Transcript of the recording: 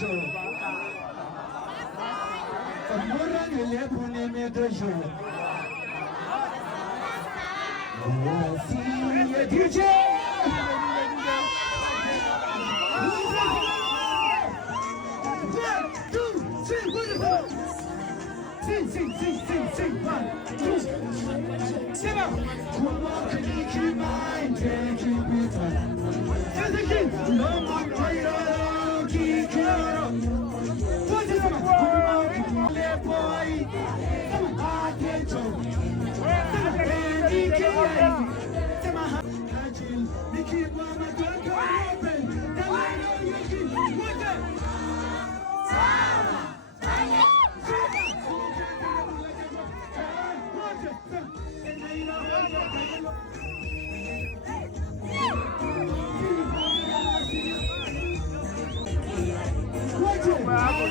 show. Amora nele pone me do show. See a DJ. Sing, 1, 2, 7. Come on, can you keep mind? Take it with her. Just a kid, no more fire, keep it up. What is it? Come on, boy. Come on, I can't talk. Baby, come on, Mickey, mama, don't go open. The light on your feet. What the? Bravo,